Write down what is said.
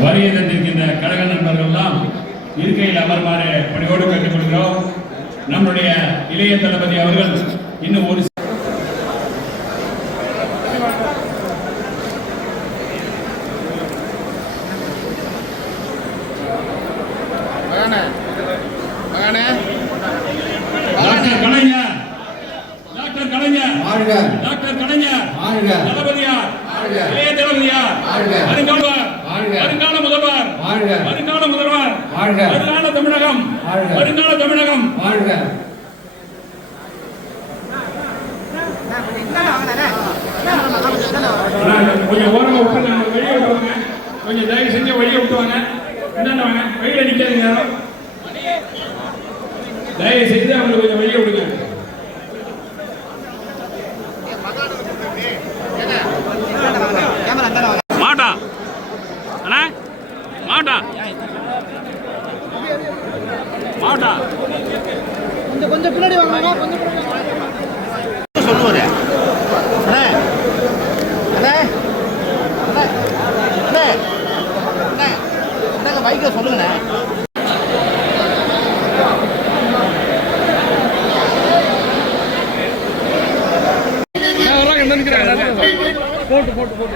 வருகை தந்திருக்கின்ற கழக நண்பர்கள் எல்லாம் இருக்கையில் அமர்மாறு பணியோடு கேட்டுக்கொள்கிறோம் நம்முடைய இளைய தளபதி அவர்கள் இன்னும் ஒரு டாக்டர் கலைஞர். டாக்டர் கலைஞர். வாழ்க டாக்டர் கலைஞர். வாழ்க தளபதியார். வாழ்க. இளைய தளபதியார். வாழ்க. வருங்கால. வருங்கால முதல்வர். வாழ்க வருங்கால முதல்வர். வாழ்க. வருங்கால தமிழகம். வாழ்க. வருங்கால தமிழகம். கொஞ்சம் ஓரமா விட்டுருங்க வெளியே விட்டுவாங்க கொஞ்சம் தயவு செஞ்சு வெளியே விட்டுவாங்க என்னென்ன வாங்க வெளியில நிக்காதீங்க. யாரும் தயவு செஞ்சு அவங்களை கொஞ்சம் வெளியே விடுங்க. மாட்டா. அண்ணா மாட்டா. மாட்டா. கொஞ்சம் கொஞ்சம் பின்னாடி வாங்க. கொஞ்சம் பின்னாடி வாங்க. சொல்லுவாரு அண்ணே அண்ணே அண்ணே அண்ணே அண்ணே அண்ணே பைக்கை சொல்லுங்கண்ணே போட்டு போட்டு போட்டு